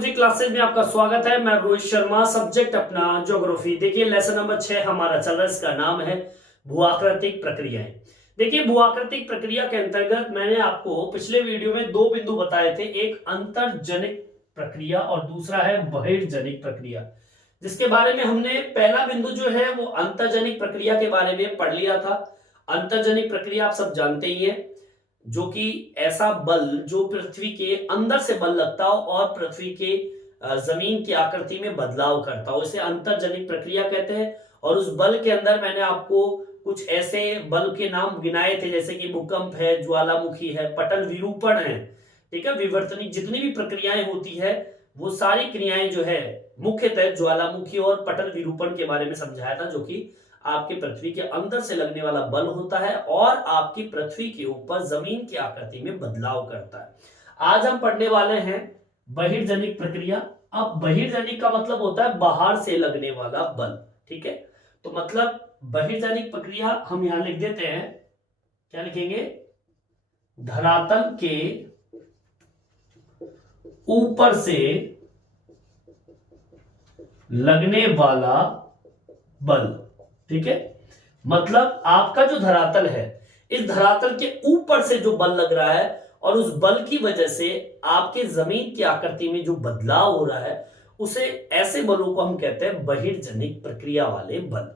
जी classes में आपका स्वागत है। मैं रोहित शर्मा, सब्जेक्ट अपना ज्योग्राफी। देखिए लेसन नंबर 6 हमारा चल रहा है, इसका नाम है भूआकृतिक प्रक्रियाएं। देखिए भूआकृतिक प्रक्रिया के अंतर्गत मैंने आपको पिछले वीडियो में दो बिंदु बताए थे, एक अंतर्जनिक प्रक्रिया और दूसरा है बहिर्जनिक प्रक्रिया, जिसके बारे में हमने पहला बिंदु जो है वो अंतर्जनिक प्रक्रिया के बारे में पढ़ लिया था। अंतर्जनिक प्रक्रिया आप सब जानते ही हैं, जो कि ऐसा बल जो पृथ्वी के अंदर से बल लगता हो और पृथ्वी के जमीन की आकृति में बदलाव करता हो, इसे अंतर्जनिक प्रक्रिया कहते हैं। और उस बल के अंदर मैंने आपको कुछ ऐसे बल के नाम गिनाए थे, जैसे कि भूकंप है, ज्वालामुखी है, पटल विरूपण है, ठीक है, विवर्तनिक, जितनी भी प्रक्रियाएं होती है वो सारी क्रियाएं जो है मुख्यतः ज्वालामुखी और पटल विरूपण के बारे में समझाया था, जो कि आपके पृथ्वी के अंदर से लगने वाला बल होता है और आपकी पृथ्वी के ऊपर जमीन की आकृति में बदलाव करता है। आज हम पढ़ने वाले हैं बहिर्जनिक प्रक्रिया। अब बहिर्जनिक का मतलब होता है बाहर से लगने वाला बल, ठीक है। तो मतलब बहिर्जनिक प्रक्रिया हम यहां लिख देते हैं, क्या लिखेंगे, धरातल के ऊपर से लगने वाला बल, ठीक है। मतलब आपका जो धरातल है, इस धरातल के ऊपर से जो बल लग रहा है और उस बल की वजह से आपके जमीन की आकृति में जो बदलाव हो रहा है, उसे, ऐसे बलों को हम कहते हैं बहिर्जनिक प्रक्रिया वाले बल।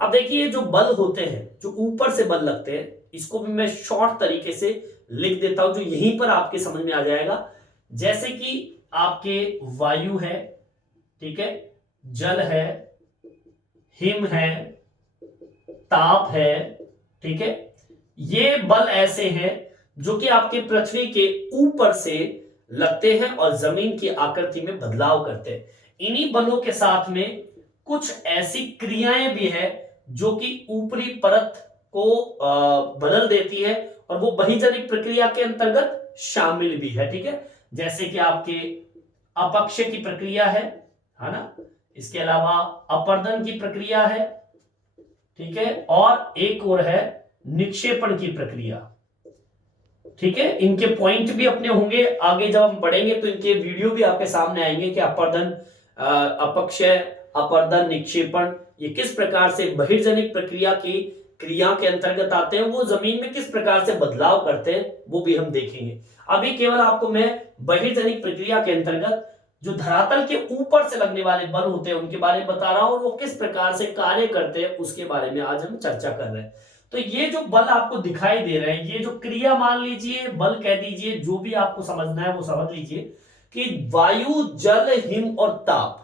अब देखिए जो बल होते हैं जो ऊपर से बल लगते हैं, इसको भी मैं शॉर्ट तरीके से लिख देता हूं जो यहीं पर आपके समझ में आ जाएगा। जैसे कि आपके वायु है, ठीक है, जल है, हिम है, ताप है, ठीक है। ये बल ऐसे हैं जो कि आपके पृथ्वी के ऊपर से लगते हैं और जमीन की आकृति में बदलाव करते हैं। इन्हीं बलों के साथ में कुछ ऐसी क्रियाएं भी है जो कि ऊपरी परत को बदल देती है और वो बहिर्जनिक प्रक्रिया के अंतर्गत शामिल भी है, ठीक है। जैसे कि आपके अपक्षय की प्रक्रिया है ना, इसके अलावा अपर्दन की प्रक्रिया है, ठीक है, और एक और है निक्षेपण की प्रक्रिया, ठीक है। इनके पॉइंट भी अपने होंगे, आगे जब हम पढ़ेंगे तो इनके वीडियो भी आपके सामने आएंगे कि अपर्दन, अपक्षय, अपर्दन, निक्षेपण ये किस प्रकार से बहिर्जनिक प्रक्रिया की क्रिया के अंतर्गत आते हैं, वो जमीन में किस प्रकार से बदलाव करते हैं वो भी हम देखेंगे। अभी केवल आपको मैं बहिर्जनिक प्रक्रिया के अंतर्गत जो धरातल के ऊपर से लगने वाले बल होते हैं उनके बारे में बता रहा हूं और वो किस प्रकार से कार्य करते हैं उसके बारे में आज हम चर्चा कर रहे हैं। तो ये जो बल आपको दिखाई दे रहे हैं, ये जो क्रिया मान लीजिए, बल कह दीजिए, जो भी आपको समझना है वो समझ लीजिए कि वायु, जल, हिम और ताप,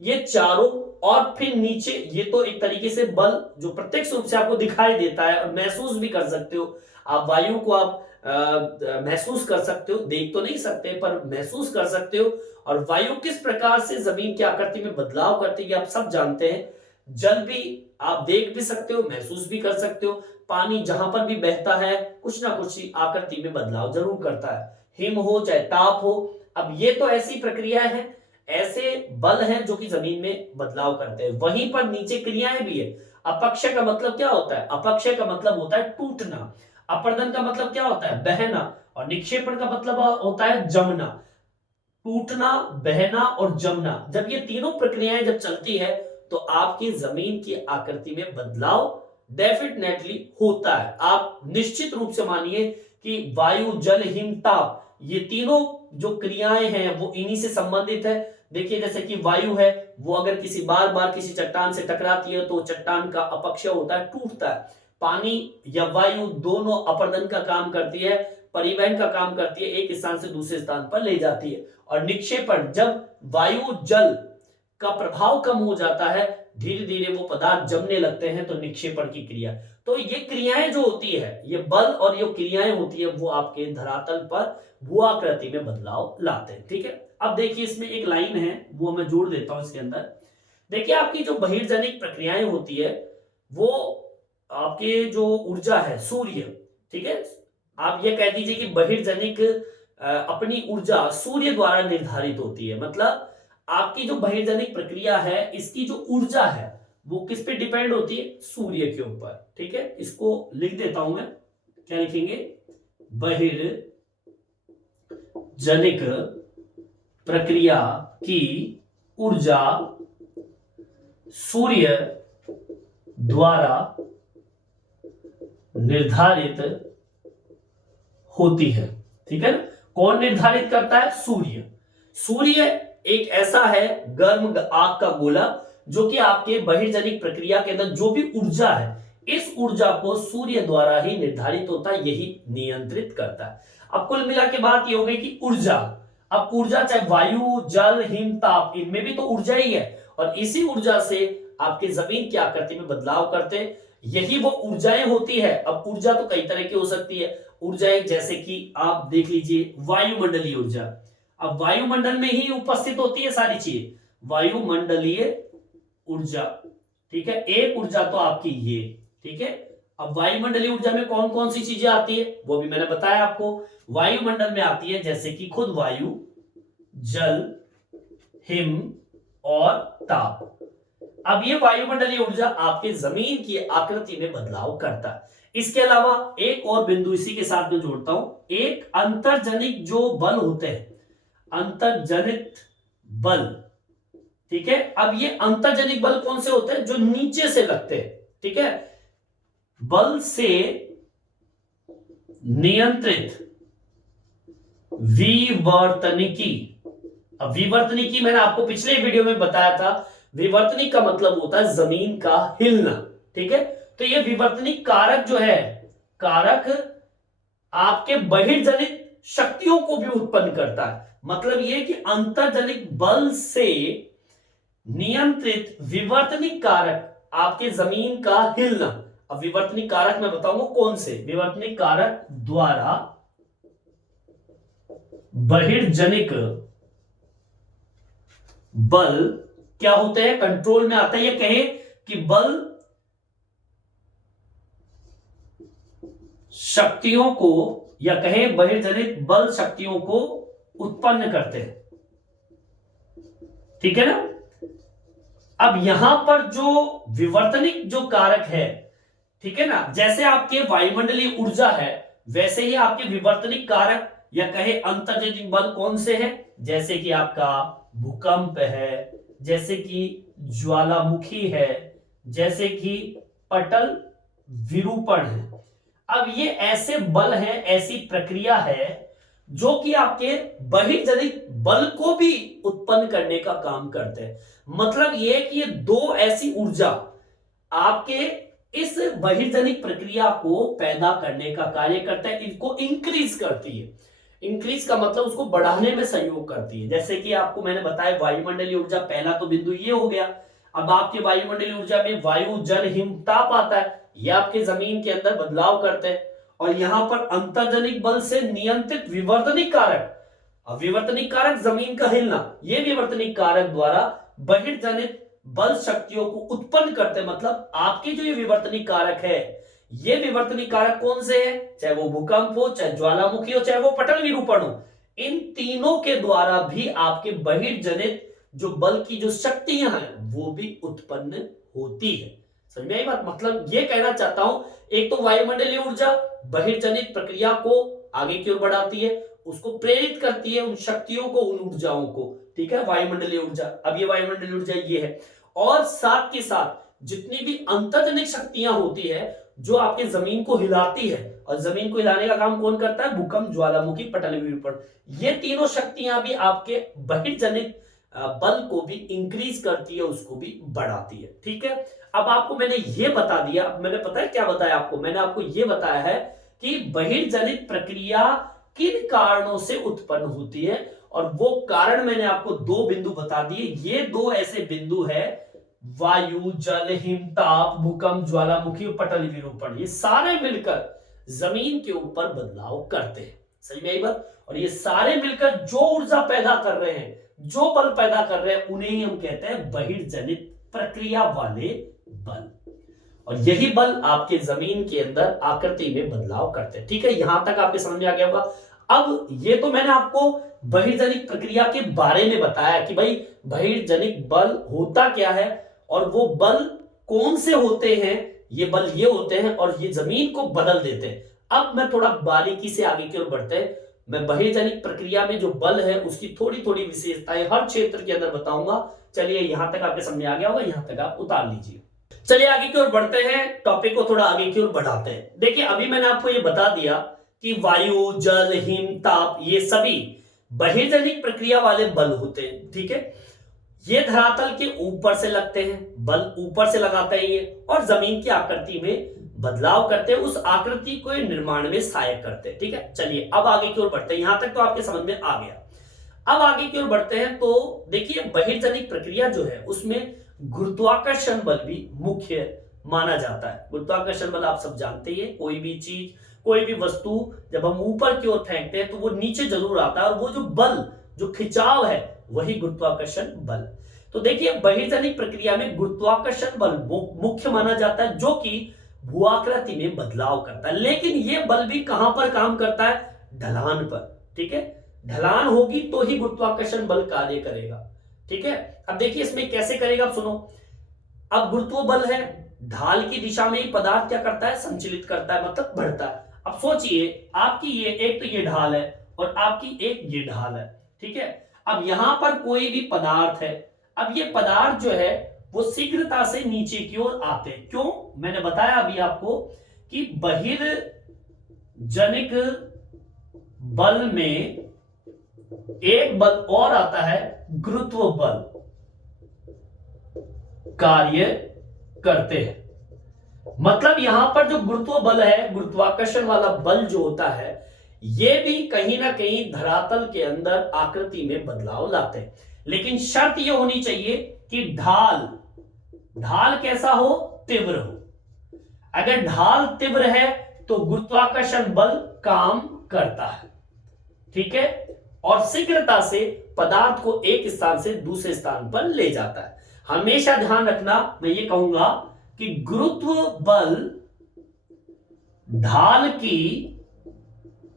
ये चारों, और फिर नीचे ये तो एक तरीके से बल जो प्रत्यक्ष रूप से आपको दिखाई देता है और महसूस भी कर सकते हो। आप वायु को आप महसूस कर सकते हो, देख तो नहीं सकते पर महसूस कर सकते हो। और वायु किस प्रकार से जमीन की आकृति में बदलाव करती है आप सब जानते हैं। जल भी आप देख भी सकते हो, महसूस भी कर सकते हो। पानी जहां पर भी बहता है कुछ ना कुछ आकृति में बदलाव जरूर करता है, हिम हो चाहे ताप हो। अब ये तो ऐसी प्रक्रिया है, ऐसे बल हैं जो कि जमीन में बदलाव करते हैं। वहीं पर नीचे क्रियाएं भी है। अपक्षय का मतलब क्या होता है? अपक्षय का मतलब होता है टूटना। अपर्दन का मतलब क्या होता है? बहना। और निक्षेपण का मतलब होता है जमना। टूटना, बहना और जमना, जब ये तीनों प्रक्रियाएं जब चलती है तो आपकी जमीन की आकृति में बदलाव डेफिनेटली होता है। आप निश्चित रूप से मानिए कि वायु, जल, हिम, ताप ये तीनों जो क्रियाएं हैं वो इन्हीं से संबंधित है। देखिए जैसे कि वायु है, वो अगर किसी बार बार किसी चट्टान से टकराती है तो चट्टान का अपक्षय होता है, टूटता है। पानी या वायु दोनों अपर्दन का काम करती है, परिवहन का काम करती है, एक स्थान से दूसरे स्थान पर ले जाती है। और निक्षेपण, जब वायु, जल का प्रभाव कम हो जाता है, धीरे धीरे वो पदार्थ जमने लगते हैं, तो निक्षेपण की क्रिया। तो ये क्रियाएं जो होती है, ये बल और ये क्रियाएं होती है, वो आपके धरातल पर भूआकृति में बदलाव लाते हैं, ठीक है। अब देखिए इसमें एक लाइन है वो मैं जोड़ देता हूं इसके अंदर। देखिए आपकी जो बहिर्जनिक प्रक्रियाएं होती है वो आपके जो ऊर्जा है सूर्य, ठीक है, आप ये कह दीजिए कि बहिर्जनिक अपनी ऊर्जा सूर्य द्वारा निर्धारित होती है। मतलब आपकी जो बहिर्जनिक प्रक्रिया है इसकी जो ऊर्जा है वो किस पे डिपेंड होती है? सूर्य के ऊपर, ठीक है। इसको लिख देता हूं मैं, क्या लिखेंगे? बहिर्जनिक प्रक्रिया की ऊर्जा सूर्य द्वारा निर्धारित होती है। ठीक है ना, कौन निर्धारित करता है? सूर्य। सूर्य एक ऐसा है गर्म आग का गोला जो कि आपके बहिर्जनिक प्रक्रिया के अंदर जो भी ऊर्जा है, इस ऊर्जा को सूर्य द्वारा ही निर्धारित होता है, यही नियंत्रित करता है। अब कुल मिला के बात ये हो गई कि ऊर्जा, अब ऊर्जा चाहे वायु, जल, हिम, ताप, इनमें भी तो ऊर्जा ही है, और इसी ऊर्जा से आपकी जमीन की आकृति में बदलाव करते हैं, यही वो ऊर्जाएं होती है। अब ऊर्जा तो कई तरह की हो सकती है। ऊर्जाएं जैसे कि आप देख लीजिए वायुमंडलीय ऊर्जा, अब वायुमंडल में ही उपस्थित होती है सारी चीजें, वायुमंडलीय ऊर्जा। ठीक है, एक ऊर्जा तो आपकी ये। ठीक है, अब वायुमंडलीय ऊर्जा में कौन कौन सी चीजें आती है वो भी मैंने बताया आपको। वायुमंडल में आती है जैसे कि खुद वायु, जल, हिम और ताप। अब ये वायुमंडलीय ऊर्जा आपके जमीन की आकृति में बदलाव करता है। इसके अलावा एक और बिंदु इसी के साथ में जोड़ता हूं, एक अंतर्जनिक जो बल होते हैं, अंतर्जनित बल। ठीक है, अब ये अंतर्जनिक बल कौन से होते हैं? जो नीचे से लगते हैं। ठीक है, बल से नियंत्रित विवर्तनिकी। अब विवर्तनिकी मैंने आपको पिछले वीडियो में बताया था, विवर्तनिक का मतलब होता है जमीन का हिलना। ठीक है, तो ये विवर्तनिक कारक जो है, कारक आपके बहिर्जनित शक्तियों को भी उत्पन्न करता है। मतलब ये कि अंतर्जनिक बल से नियंत्रित विवर्तनिक कारक आपके जमीन का हिलना। अब विवर्तनिक कारक मैं बताऊंगा कौन से, विवर्तनिक कारक द्वारा बहिर्जनिक बल क्या होते हैं, कंट्रोल में आता है। ये कहे कि बल शक्तियों को, या कहे बहिर्जनित बल शक्तियों को उत्पन्न करते हैं। ठीक है ना, अब यहां पर जो विवर्तनिक जो कारक है, ठीक है ना, जैसे आपके वायुमंडलीय ऊर्जा है वैसे ही आपके विवर्तनिक कारक या कहे अंतर्जनिक बल कौन से हैं? जैसे कि आपका भूकंप है, जैसे कि ज्वालामुखी है, जैसे कि पटल विरूपण है। अब ये ऐसे बल हैं, ऐसी प्रक्रिया है जो कि आपके बहिर्जनित बल को भी उत्पन्न करने का काम करते हैं। मतलब ये कि ये दो ऐसी ऊर्जा आपके इस बहिर्जनिक प्रक्रिया को पैदा करने का कार्य करता है, इनको इंक्रीज करती है। इंक्रीज का मतलब उसको बढ़ाने में सहयोग करती है। जैसे कि आपको मैंने बताया वायुमंडलीय ऊर्जा, पहला तो बिंदु ये हो गया। अब आपके वायुमंडलीय ऊर्जा में वायु, जल, हिम, ताप आता है, ये आपके जमीन के अंदर बदलाव करते हैं। और यहां पर अंतर्जनिक बल से नियंत्रित विवर्तनिक कारक, अब विवर्तनिक कारक जमीन का हिलना, ये विवर्तनिक कारक द्वारा बहिर्जनित बल शक्तियों को उत्पन्न करते हैं। मतलब आपके जो ये विवर्तनिक कारक है, ये विवर्तनिक कारक कौन से हैं? चाहे वो भूकंप हो, चाहे ज्वालामुखी हो, चाहे वो पटल विरूपण हो, इन तीनों के द्वारा भी आपके बहिर्जनित जो बल की जो शक्तियां हैं वो भी उत्पन्न होती है। समझ में आई बात? मतलब ये कहना चाहता हूं, एक तो वायुमंडलीय ऊर्जा बहिर्जनित प्रक्रिया को आगे की ओर बढ़ाती है, उसको प्रेरित करती है, उन शक्तियों को, उन ऊर्जाओं को। ठीक है, वायुमंडलीय ऊर्जा। अब ये वायुमंडलीय ऊर्जा ये है, और साथ के साथ जितनी भी अंतर्जनिक शक्तियां होती है जो आपके जमीन को हिलाती है, और जमीन को हिलाने का काम कौन करता है? भूकंप, ज्वालामुखी, पटल विरूपण। ये तीनों शक्तियां भी आपके बहिर्जनित बल को भी इंक्रीज करती है, उसको भी बढ़ाती है। ठीक है, अब आपको मैंने ये बता दिया, मैंने पता है क्या बताया आपको? मैंने आपको ये बताया है कि बहिर्जनित प्रक्रिया किन कारणों से उत्पन्न होती है, और वो कारण मैंने आपको दो बिंदु बता दिए। ये दो ऐसे बिंदु है, वायु, जल, हिम, ताप, भूकंप, ज्वालामुखी, पटल विरूपण, ये सारे मिलकर जमीन के ऊपर बदलाव करते हैं। सही में यही बात? और ये सारे मिलकर जो ऊर्जा पैदा कर रहे हैं, जो बल पैदा कर रहे हैं, उन्हें ही हम कहते हैं बहिर्जनित प्रक्रिया वाले बल। और यही बल आपके जमीन के अंदर आकृति में बदलाव करते हैं। ठीक है, यहां तक आपके समझ में आ गया होगा। अब ये तो मैंने आपको बहिर्जनिक प्रक्रिया के बारे में बताया कि भाई बहिर्जनिक बल होता क्या है, और वो बल कौन से होते हैं। ये बल ये होते हैं और ये जमीन को बदल देते हैं। अब मैं थोड़ा बारीकी से आगे की ओर बढ़ते हैं, मैं बहिर्जनिक प्रक्रिया में जो बल है उसकी थोड़ी थोड़ी विशेषताएं हर क्षेत्र के अंदर बताऊंगा। चलिए यहां तक आपके समझ आ गया होगा, यहां तक आप उतार लीजिए। चलिए आगे की ओर बढ़ते हैं, टॉपिक को थोड़ा आगे की ओर बढ़ाते हैं। देखिए अभी मैंने आपको ये बता दिया कि वायु, जल, हिम, ताप ये सभी बहिर्जनिक प्रक्रिया वाले बल होते हैं, ठीक है। ये धरातल के ऊपर से लगते हैं, बल ऊपर से लगाता है ये, और जमीन की आकृति में बदलाव करते हैं, उस आकृति को निर्माण में सहायक करते हैं, ठीक है। चलिए अब आगे की ओर बढ़ते हैं, यहां तक तो आपके समझ में आ गया। अब आगे की ओर बढ़ते हैं तो देखिए बहिर्जनिक प्रक्रिया जो है उसमें गुरुत्वाकर्षण बल भी मुख्य माना जाता है। गुरुत्वाकर्षण बल आप सब जानते ही हैं, कोई भी चीज, कोई भी वस्तु जब हम ऊपर की ओर फेंकते हैं तो वो नीचे जरूर आता है, और वो जो बल, जो खिंचाव है, वही गुरुत्वाकर्षण बल। तो देखिए बहिर्जनिक प्रक्रिया में गुरुत्वाकर्षण बल मुख्य माना जाता है, जो कि भूआकृति में बदलाव करता है। लेकिन यह बल भी कहां पर काम करता है? ढलान पर, ठीक है। ढलान होगी तो ही गुरुत्वाकर्षण बल कार्य करेगा, ठीक है। अब देखिए इसमें कैसे करेगा, आप सुनो। अब गुरुत्व बल है, ढाल की दिशा में ही पदार्थ क्या करता है? संचलित करता है, मतलब बढ़ता है। अब सोचिए आपकी ये एक तो ये ढाल है और आपकी एक ये ढाल है, ठीक है। अब यहां पर कोई भी पदार्थ है, अब ये पदार्थ जो है वो शीघ्रता से नीचे की ओर आते हैं। क्यों? मैंने बताया अभी आपको कि बहिर्जनिक बल में एक बल और आता है, गुरुत्व बल कार्य करते हैं। मतलब यहां पर जो गुरुत्व बल है, गुरुत्वाकर्षण वाला बल जो होता है, यह भी कहीं ना कहीं धरातल के अंदर आकृति में बदलाव लाते हैं। लेकिन शर्त यह होनी चाहिए कि ढाल कैसा हो? तीव्र हो। अगर ढाल तीव्र है तो गुरुत्वाकर्षण बल काम करता है, ठीक है, और शीघ्रता से पदार्थ को एक स्थान से दूसरे स्थान पर ले जाता है। हमेशा ध्यान रखना, मैं ये कहूंगा कि गुरुत्व बल ढाल की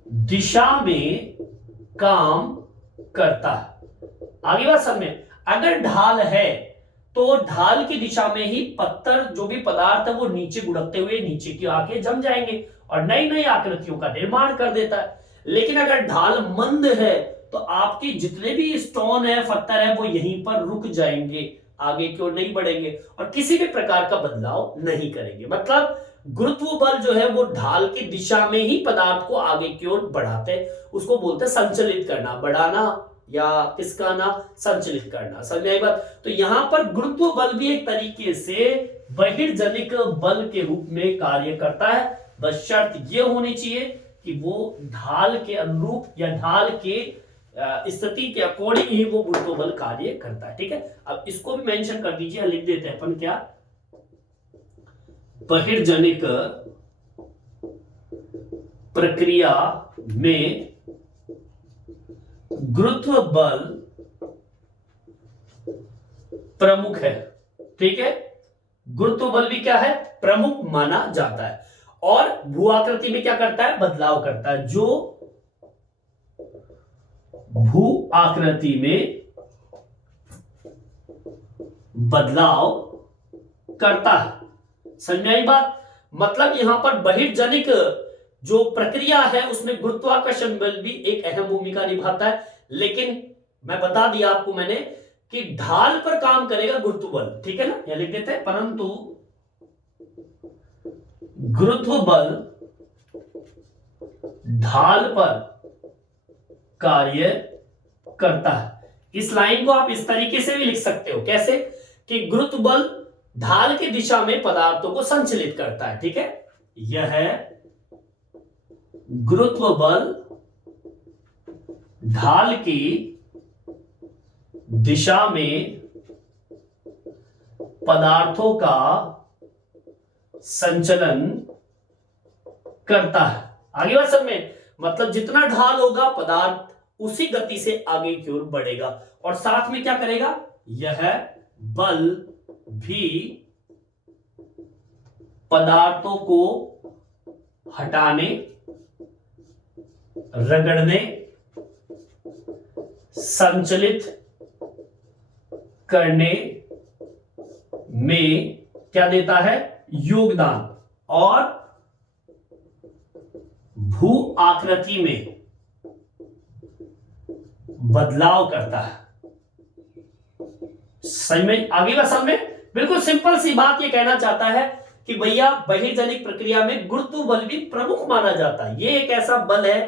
दिशा में काम करता है। आगे बात समझ में, अगर ढाल है तो ढाल की दिशा में ही पत्थर, जो भी पदार्थ है, वो नीचे गुढ़कते हुए नीचे की आके जम जाएंगे और नई नई आकृतियों का निर्माण कर देता है। लेकिन अगर ढाल मंद है तो आपके जितने भी स्टोन है, पत्थर है, वो यहीं पर रुक जाएंगे, आगे की ओर नहीं बढ़ेंगे और किसी भी प्रकार का बदलाव नहीं करेंगे। मतलब गुरुत्व बल जो है वो ढाल की दिशा में ही पदार्थ को आगे की ओर बढ़ाते हैं, उसको बोलते हैं संचलित करना, बढ़ाना या खिसकाना, संचलित करना। समझ में आई बात? तो यहां पर गुरुत्व बल भी एक तरीके से बहिर्जनिक बल के रूप में कार्य करता है। बस शर्त यह होनी चाहिए कि वो ढाल के अनुरूप या ढाल के स्थिति के अकॉर्डिंग ही वो गुरुत्व बल कार्य करता है, ठीक है। अब इसको भी मेंशन कर दीजिए, लिख देते हैं अपन क्या, बहिर्जनिक प्रक्रिया में गुरुत्व बल प्रमुख है, ठीक है। गुरुत्व बल भी क्या है? प्रमुख माना जाता है और भू आकृति में क्या करता है? बदलाव करता है। जो भू आकृति में बदलाव करता है। समझ में आई बात? मतलब यहां पर बहिर्जनिक जो प्रक्रिया है उसमें गुरुत्वाकर्षण बल भी एक अहम भूमिका निभाता है। लेकिन मैं बता दिया आपको मैंने कि ढाल पर काम करेगा गुरुत्व बल, ठीक है ना, यह लिख देते हैं। परंतु गुरुत्व बल ढाल पर कार्य करता है। इस लाइन को आप इस तरीके से भी लिख सकते हो, कैसे कि गुरुत्व बल ढाल की दिशा में पदार्थों को संचलित करता है, ठीक है। यह है गुरुत्व बल ढाल की दिशा में पदार्थों का संचलन करता है। आगे बात समझ में? मतलब जितना ढाल होगा पदार्थ उसी गति से आगे की ओर बढ़ेगा और साथ में क्या करेगा? यह बल भी पदार्थों को हटाने, रगड़ने, संचलित करने में क्या देता है? योगदान, और भू आकृति में बदलाव करता है। समझ में आगे बात? समझ में? बिल्कुल सिंपल सी बात ये कहना चाहता है कि भैया बहिर्जनिक प्रक्रिया में गुरुत्व बल भी प्रमुख माना जाता है। ये एक ऐसा बल है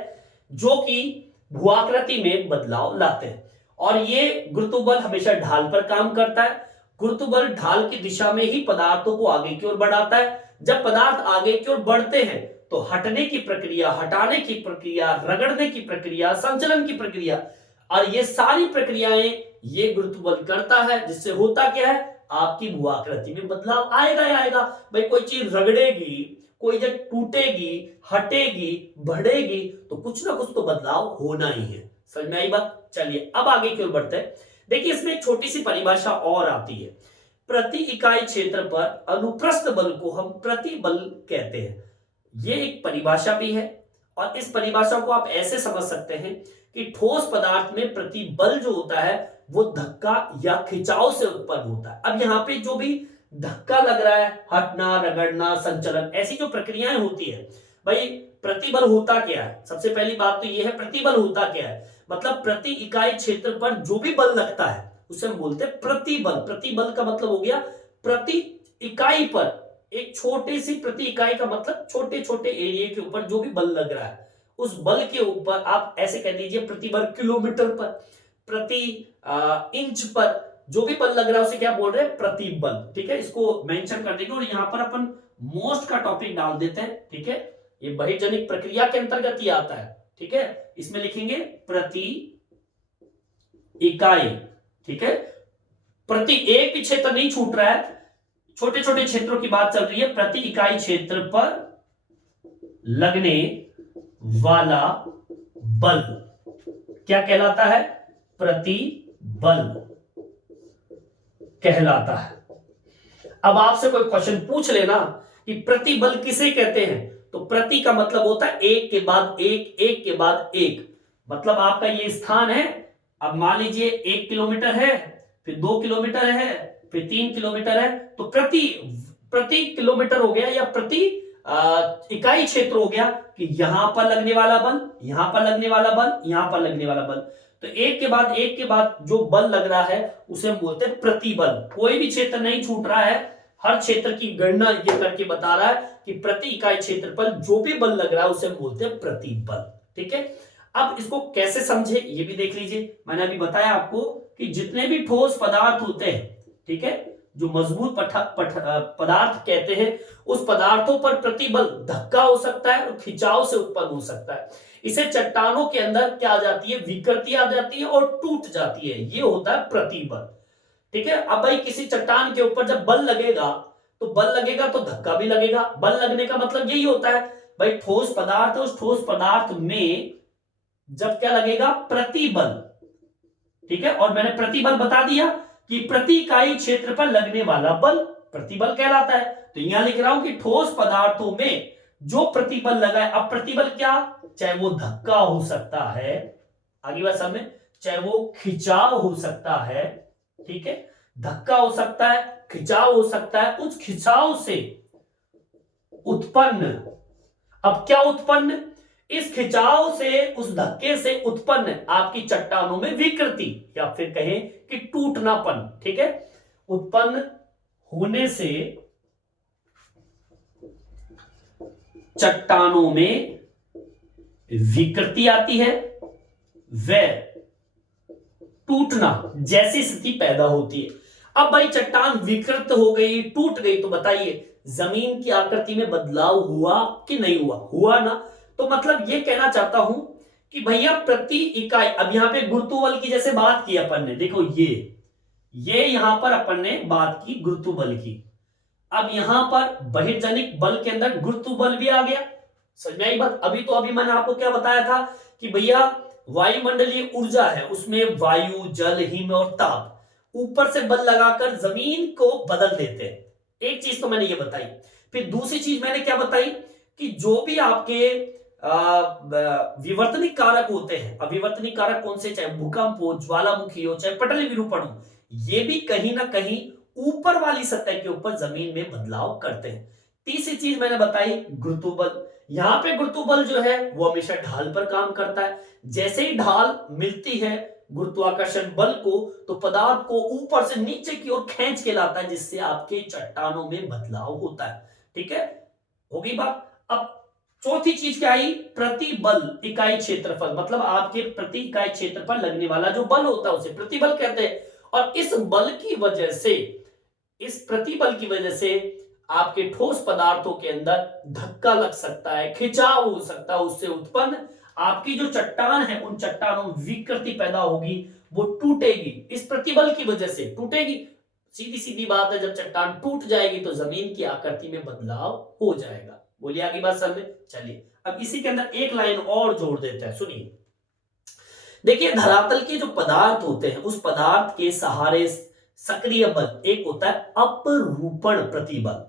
जो कि भूआकृति में बदलाव लाते हैं, और ये गुरुत्व बल हमेशा ढाल पर काम करता है। गुरुत्व बल ढाल की दिशा में ही पदार्थों को आगे की ओर बढ़ाता है। जब पदार्थ आगे की ओर बढ़ते हैं तो हटने की प्रक्रिया, हटाने की प्रक्रिया, रगड़ने की प्रक्रिया, संचलन की प्रक्रिया, और ये सारी प्रक्रियाएं ये गुरुत्व बल करता है, जिससे होता क्या है, आपकी भूआकृति में बदलाव आएगा ही आएगा। भाई कोई चीज रगड़ेगी, कोई जब टूटेगी, हटेगी, बढ़ेगी, तो कुछ ना कुछ तो बदलाव होना ही है। समझ में आई बात? चलिए अब आगे की ओर बढ़ते हैं। देखिए इसमें एक छोटी सी परिभाषा और आती है। प्रति इकाई क्षेत्र पर अनुप्रस्थ बल को हम प्रतिबल कहते हैं। ये एक परिभाषा भी है, और इस परिभाषा को आप ऐसे समझ सकते हैं कि ठोस पदार्थ में प्रतिबल जो होता है वो धक्का या खिंचाव से उत्पन्न होता है। अब यहाँ पे जो भी धक्का लग रहा है, हटना, रगड़ना, संचलन, ऐसी जो प्रक्रियाएं होती है, भाई प्रतिबल होता क्या है? सबसे पहली बात तो ये है, प्रतिबल होता क्या है? मतलब प्रति इकाई क्षेत्र पर जो भी बल लगता है उसे हम बोलते हैं प्रतिबल। प्रतिबल का मतलब हो गया प्रति इकाई पर, एक छोटी सी प्रति इकाई का मतलब छोटे छोटे एरिया के ऊपर जो भी बल लग रहा है, उस बल के ऊपर आप ऐसे कह दीजिए प्रति वर्ग किलोमीटर पर, प्रति इंच पर जो भी बल लग रहा है उसे क्या बोल रहे हैं? प्रतिबल। ठीक है, इसको मेंशन कर देंगे, और यहां पर अपन मोस्ट का टॉपिक डाल देते हैं। ठीक है, ये बहिर्जनिक प्रक्रिया के अंतर्गत ही आता है। ठीक है, इसमें लिखेंगे प्रति इकाई। ठीक है, प्रति एक भी क्षेत्र नहीं छूट रहा है, छोटे छोटे क्षेत्रों की बात चल रही है। प्रति इकाई क्षेत्र पर लगने वाला बल क्या कहलाता है? प्रतिबल कहलाता है। अब आपसे कोई क्वेश्चन पूछ लेना कि प्रतिबल किसे कहते हैं, तो प्रति का मतलब होता है एक के बाद एक, एक के बाद एक। मतलब आपका ये स्थान है, अब मान लीजिए 1 किलोमीटर है, फिर 2 किलोमीटर है, फिर 3 किलोमीटर है, तो प्रति किलोमीटर हो गया, या प्रति इकाई क्षेत्र हो गया कि यहां पर लगने वाला बल, यहां पर लगने वाला बल, यहां पर लगने वाला बल। तो एक के बाद जो बल लग रहा है उसे हम बोलते हैं प्रतिबल। कोई भी क्षेत्र नहीं छूट रहा है, हर क्षेत्र की गणना ये करके बता रहा है कि प्रति इकाई क्षेत्र पर जो भी बल लग रहा है उसे हम बोलते हैं प्रतिबल। ठीक है, अब इसको कैसे समझे ये भी देख लीजिए। मैंने अभी बताया आपको कि जितने भी ठोस पदार्थ होते हैं, ठीक है, जो मजबूत पदार्थ कहते हैं, उस पदार्थों पर प्रतिबल धक्का हो सकता है और खिंचाव से उत्पन्न हो सकता है। इसे चट्टानों के अंदर क्या आ जाती है? विकृति आ जाती है और टूट जाती है, ये होता है प्रतिबल। ठीक है, अब भाई किसी चट्टान के ऊपर जब बल लगेगा तो धक्का भी लगेगा। बल लगने का मतलब यही होता है भाई, ठोस पदार्थ है, उस ठोस पदार्थ में जब क्या लगेगा? प्रतिबल। ठीक है, और मैंने प्रतिबल बता दिया कि प्रति इकाई क्षेत्र पर लगने वाला बल प्रतिबल कहलाता है। तो यहां लिख रहा हूं कि ठोस पदार्थों में जो प्रतिबल लगा है, अब प्रतिबल क्या? चाहे वो धक्का हो सकता है, आगे बात समझ में, चाहे वो खिंचाव हो सकता है। ठीक है, धक्का हो सकता है, खिंचाव हो सकता है, उस खिंचाव से उत्पन्न, अब क्या उत्पन्न? इस खिंचाव से, उस धक्के से उत्पन्न आपकी चट्टानों में विकृति, या फिर कहें कि टूटनापन। ठीक है, उत्पन्न होने से चट्टानों में विकृति आती है, व टूटना जैसी स्थिति पैदा होती है। अब भाई चट्टान विकृत हो गई, टूट गई, तो बताइए जमीन की आकृति में बदलाव हुआ कि नहीं हुआ? हुआ ना। तो मतलब ये कहना चाहता हूं कि भैया प्रति इकाई, अब यहां पे गुरुत्व बल की जैसे बात की अपन ने, देखो ये यहां पर अपन ने बात की गुरुत्व बल की। अब यहां पर बहिर्जनिक बल के अंदर गुरुत्व बल भी आ गया। समझ में आई बात? अभी मैंने आपको क्या बताया था कि भैया वायुमंडलीय ऊर्जा है, उसमें वायु, जल, हिम और ताप ऊपर से बल लगाकर जमीन को बदल देते हैं। एक चीज तो मैंने ये बताई। फिर दूसरी चीज मैंने क्या बताई कि जो भी आपके विवर्तनिक कारक होते हैं, अविवर्तनिक कारक कौन से? चाहे भूकंप हो, ज्वालामुखी हो, चाहे पटल विरूपण हो, ये भी कहीं ना कहीं ऊपर वाली सतह के ऊपर जमीन में बदलाव करते हैं। तीसरी चीज मैंने बताई गुरुत्व बल। यहां पे गुरुत्व बल जो है वो हमेशा ढाल पर काम करता है। जैसे ही ढाल मिलती है गुरुत्वाकर्षण बल को, तो पदार्थ को ऊपर से नीचे की ओर खींच के लाता है, जिससे आपके चट्टानों में बदलाव होता है। ठीक है, होगी बात। अब चौथी चीज क्या आई, प्रतिबल इकाई क्षेत्रफल, मतलब आपके प्रति इकाई क्षेत्र पर लगने वाला जो बल होता है उसे प्रतिबल कहते हैं। और इस बल की वजह से, इस प्रतिबल की वजह से आपके ठोस पदार्थों के अंदर धक्का लग सकता है, खिंचाव हो सकता है, उससे उत्पन्न आपकी जो चट्टान है उन चट्टानों में विकृति पैदा होगी, वो टूटेगी, इस प्रतिबल की वजह से टूटेगी। सीधी सीधी बात है, जब चट्टान टूट जाएगी तो जमीन की आकृति में बदलाव हो जाएगा। बोलिए आगे बात समझ में। चलिए अब इसी के अंदर एक लाइन और जोड़ देते हैं, सुनिए। देखिए धरातल के जो पदार्थ होते हैं उस पदार्थ के सहारे सक्रिय बल एक होता है अपरूपण प्रतिबल।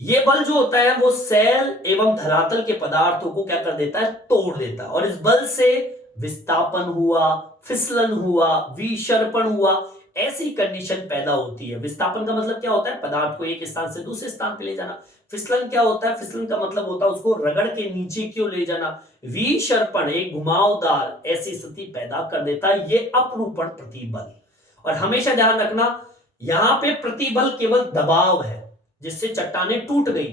ये बल जो होता है वो सेल एवं धरातल के पदार्थों को क्या कर देता है, तोड़ देता है। और इस बल से विस्थापन हुआ, फिसलन हुआ, विसर्पण हुआ, ऐसी कंडीशन पैदा होती है। विस्थापन का मतलब क्या होता है, पदार्थ को एक स्थान से दूसरे स्थान पे ले जाना। फिसलन क्या होता है, फिसलन का मतलब होता है उसको रगड़ के नीचे क्यों ले जाना। विसर्पण एक घुमावदार ऐसी स्थिति पैदा कर देता है, ये अपरूपण प्रतिबल। और हमेशा ध्यान रखना, यहां पे प्रतिबल केवल दबाव है जिससे चट्टानें टूट गई।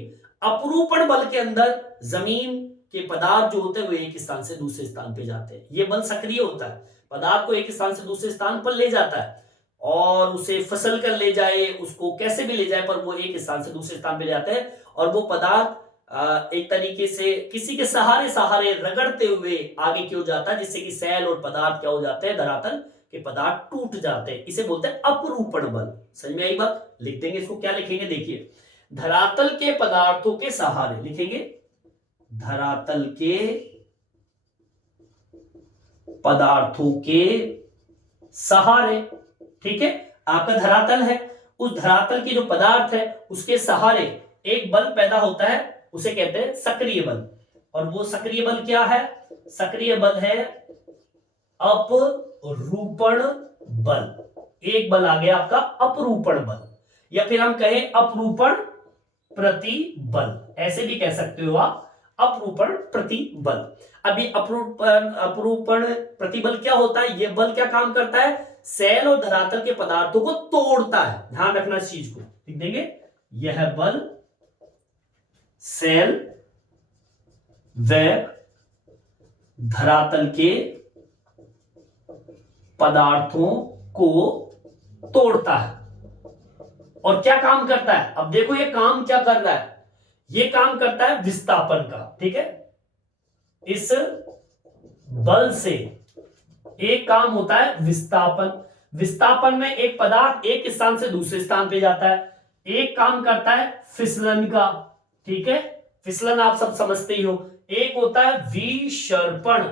अपरूपण बल के अंदर जमीन के पदार्थ जो होते हैं वो एक स्थान से दूसरे स्थान पे जाते हैं। ये बल सक्रिय होता है, पदार्थ को एक स्थान से दूसरे स्थान पर ले जाता है और उसे फसल कर ले जाए, उसको कैसे भी ले जाए, पर वो एक स्थान से दूसरे स्थान पे जाते हैं। और वो पदार्थ एक तरीके से किसी के सहारे सहारे रगड़ते हुए आगे क्यों जाता है, जिससे कि सेल और पदार्थ क्या हो जाते हैं, धरातल के पदार्थ टूट जाते हैं। इसे बोलते हैं अपरूपण बल। समझ में आई बात। लिख देंगे इसको, क्या लिखेंगे, देखिए धरातल के पदार्थों के सहारे, लिखेंगे धरातल के पदार्थों के सहारे। ठीक है, आपका धरातल है, उस धरातल के जो पदार्थ है उसके सहारे एक बल पैदा होता है, उसे कहते हैं सक्रिय बल। और वो सक्रिय बल क्या है, सक्रिय बल है अपरूपण बल। एक बल आ गया आपका अपरूपण बल, या फिर हम कहें अपरूपण प्रतिबल, ऐसे भी कह सकते हो आप, अपरूपण प्रतिबल। अभी अपरूपण प्रतिबल क्या होता है, यह बल क्या काम करता है, सेल और धरातल के पदार्थों को तोड़ता है। ध्यान रखना इस चीज को, लिख देंगे, यह बल सेल व धरातल के पदार्थों को तोड़ता है। और क्या काम करता है, अब देखो ये काम क्या कर रहा है, ये काम करता है विस्थापन का। ठीक है, इस बल से एक काम होता है विस्थापन। विस्थापन में एक पदार्थ एक स्थान से दूसरे स्थान पे जाता है। एक काम करता है फिसलन का। ठीक है, फिसलन आप सब समझते ही हो। एक होता है विसर्पण।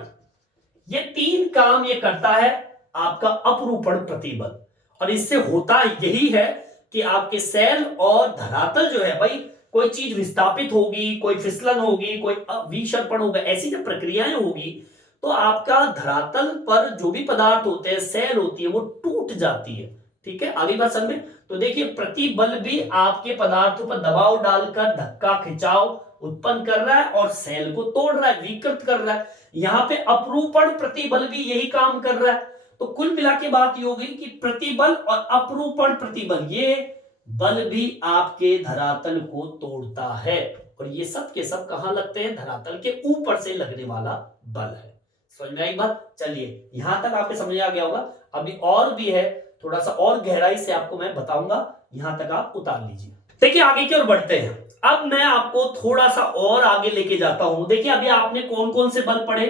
ये तीन काम ये करता है आपका अपरूपण प्रतिबल। और इससे होता यही है कि आपके सेल और धरातल जो है, भाई कोई चीज विस्थापित होगी, कोई फिसलन होगी, कोई विसर्पण होगा, ऐसी जब प्रक्रियाएं होगी तो आपका धरातल पर जो भी पदार्थ होते हैं, सेल होती है, वो टूट जाती है। ठीक है, आगे बात समझ में। तो देखिए प्रतिबल भी आपके पदार्थों पर दबाव डालकर धक्का खिंचाव उत्पन्न कर रहा है और सेल को तोड़ रहा है, विकृत कर रहा है। यहां पे अपरूपण प्रतिबल भी यही काम कर रहा है। तो कुल मिला के बात ये होगी कि प्रतिबल और अपरूपण प्रतिबल, ये बल भी आपके धरातल को तोड़ता है। और ये सब के सब कहां लगते हैं, धरातल के ऊपर से लगने वाला बल है। समझ में आई बात। चलिए यहां तक आपके समझ आ गया होगा। अभी और भी है, थोड़ा सा और गहराई से आपको मैं बताऊंगा, यहां तक आप उतार लीजिए। देखिए आगे की ओर बढ़ते हैं। अब मैं आपको थोड़ा सा और आगे लेके जाता हूं। देखिए अभी आपने कौन कौन से बल पढ़े,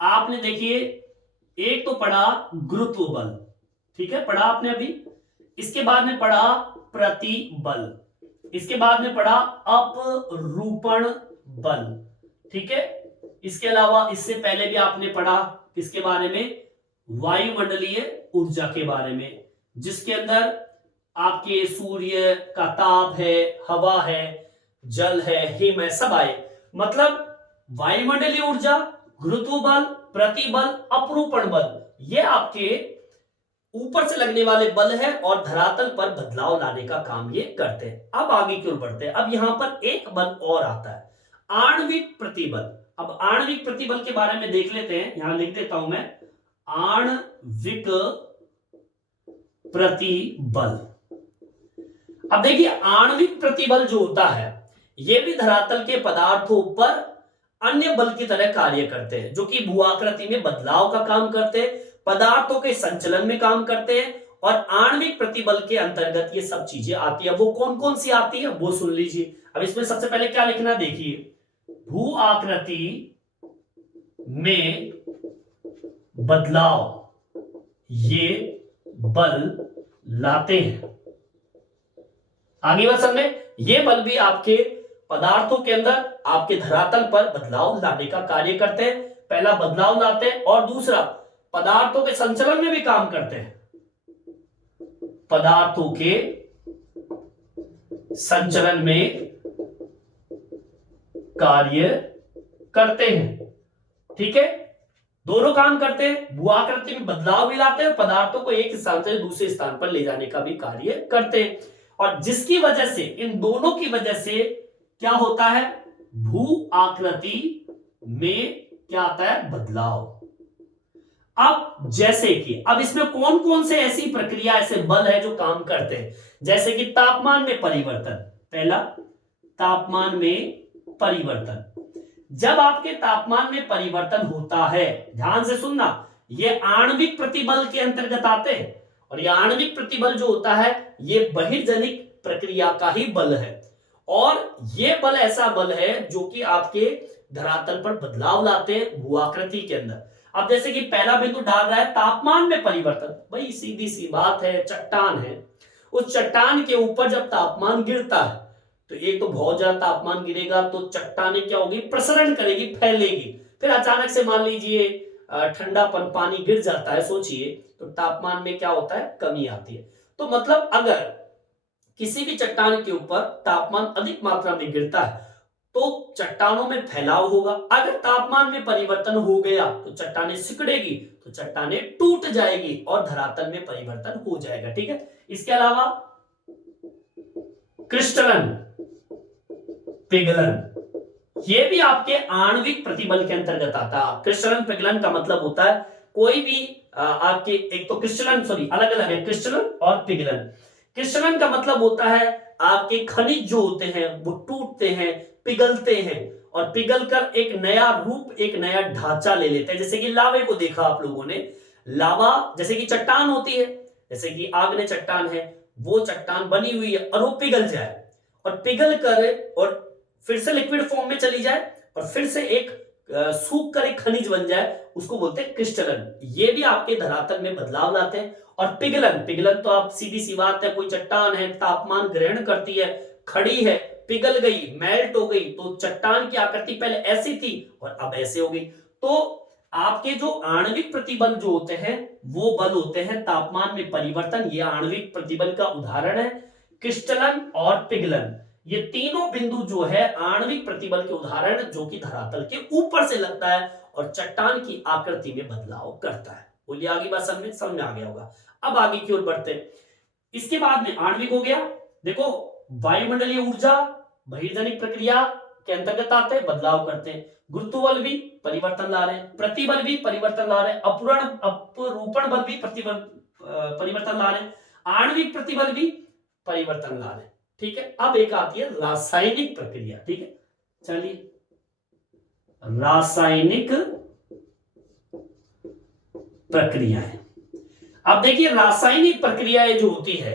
आपने देखिए एक तो पढ़ा गुरुत्व बल, ठीक है, पढ़ा आपने अभी। इसके बाद में पढ़ा प्रतिबल, इसके बाद में पढ़ा अपरूपण बल, ठीक है। इसके अलावा इससे पहले भी आपने पढ़ा किसके बारे में, वायुमंडलीय ऊर्जा के बारे में, जिसके अंदर आपके सूर्य का ताप है, हवा है, जल है, हिम है, सब आए। मतलब वायुमंडलीय ऊर्जा, गुरुत्व बल, प्रतिबल, अपरूपण बल, ये आपके ऊपर से लगने वाले बल है और धरातल पर बदलाव लाने का काम ये करते हैं। अब आगे की ओर बढ़ते हैं। अब यहां पर एक बल और आता है। आणविक प्रतिबल। अब आणविक प्रतिबल के बारे में देख लेते हैं, यहां लिख देता हूं मैं, आणविक प्रतिबल। अब देखिए आणविक प्रतिबल जो होता है यह भी धरातल के पदार्थों पर अन्य बल की तरह कार्य करते हैं, जो कि भूआकृति में बदलाव का काम करते हैं, पदार्थों के संचलन में काम करते हैं, और आणविक प्रतिबल के अंतर्गत ये सब चीजें आती है। वो कौन कौन सी आती है वो सुन लीजिए। अब इसमें सबसे पहले क्या लिखना, देखिए, भू आकृति में बदलाव ये बल लाते हैं। आगे बात समझ में, ये बल भी आपके पदार्थों के अंदर आपके धरातल पर बदलाव लाने का कार्य करते हैं। पहला बदलाव लाते हैं और दूसरा पदार्थों के संचलन में भी काम करते हैं, पदार्थों के संचलन में कार्य करते हैं। ठीक है, दोनों काम करते हैं, भू आकृति में बदलाव भी लाते हैं, पदार्थों को एक स्थान से दूसरे स्थान पर ले जाने का भी कार्य करते हैं। और जिसकी वजह से, इन दोनों की वजह से क्या होता है, भू आकृति में क्या आता है, बदलाव। अब जैसे कि अब इसमें कौन कौन से ऐसी प्रक्रिया, ऐसे बल है जो काम करते हैं, जैसे कि तापमान में परिवर्तन। पहला, तापमान में परिवर्तन। जब आपके तापमान में परिवर्तन होता है, ध्यान से सुनना, ये आणविक प्रतिबल के अंतर्गत आते हैं, और ये आणविक प्रतिबल जो होता है ये बहिर्जनिक प्रक्रिया का ही बल है, और ये बल ऐसा बल है जो कि आपके धरातल पर बदलाव लाते हैं भू आकृति के अंदर। अब जैसे कि पहला बिंदु डाल रहा है तापमान में परिवर्तन, भाई सीधी सी बात है, चट्टान है, उस चट्टान के ऊपर जब तापमान गिरता है तो एक तो बहुत ज्यादा तापमान गिरेगा तो चट्टाने क्या होगी, प्रसरण करेगी, फैलेगी। फिर अचानक से मान लीजिए ठंडा पानी गिर जाता है, सोचिए, तो तापमान में क्या होता है, कमी आती है। तो मतलब अगर किसी भी चट्टान के ऊपर तापमान अधिक मात्रा में गिरता है तो चट्टानों में फैलाव होगा। अगर तापमान में परिवर्तन हो गया तो चट्टानें सिकुड़ेगी, तो चट्टानें टूट जाएगी और धरातल में परिवर्तन हो जाएगा। ठीक है, इसके अलावा क्रिस्टलन, पिघलन, ये भी आपके आणविक प्रतिबल के अंतर्गत आता है। क्रिस्टलन पिघलन का मतलब होता है कोई भी आपके, एक तो क्रिस्टलन, सॉरी अलग अलग है, क्रिस्टलन और पिघलन। क्रिस्टलन का मतलब होता है आपके खनिज जो होते हैं वो टूटते हैं, पिघलते हैं, और पिघलकर एक नया रूप, एक नया ढांचा ले लेते हैं। जैसे कि लावे को देखा आप लोगों ने, लावा जैसे कि चट्टान होती है, जैसे कि आग्नेय चट्टान है, वो चट्टान बनी हुई है और वो पिघल जाए, और पिघल कर और फिर से लिक्विड फॉर्म में चली जाए, और फिर से एक सूख कर एक खनिज बन जाए, उसको बोलते हैं क्रिस्टलन। ये भी आपके धरातल में बदलाव लाते हैं। और पिघलन, पिघलन तो आप सीधी सी बात है, कोई चट्टान है, तापमान ग्रहण करती है, खड़ी है, पिघल गई, मेल्ट हो गई, तो चट्टान की आकृति पहले ऐसी थी और अब ऐसे हो गई। तो आपके जो आणविक प्रतिबल जो होते हैं वो बल होते हैं तापमान में परिवर्तन, ये आणविक प्रतिबल का उदाहरण है। क्रिस्टलन और पिघलन, ये तीनों बिंदु जो है आणविक प्रतिबल के उदाहरण, जो कि धरातल के ऊपर से लगता है और चट्टान की आकृति में बदलाव करता है। बोलिए आगे बात समझ में आ गया होगा। अब आगे की ओर बढ़ते हैं। इसके बाद में आणविक हो गया, देखो वायुमंडलीय ऊर्जा बहिर्जनिक प्रक्रिया के अंतर्गत आते हैं, बदलाव करते हैं। गुरुत्व बल भी परिवर्तन ला रहे हैं, प्रतिबल भी परिवर्तन ला रहे हैं, अपरूपण बल भी परिवर्तन ला रहे हैं, आणविक प्रतिबल भी परिवर्तन ला रहे हैं। ठीक है, अब एक आती है रासायनिक प्रक्रिया। ठीक है, चलिए, रासायनिक प्रक्रियाएं। अब देखिए रासायनिक प्रक्रियाएं जो होती है,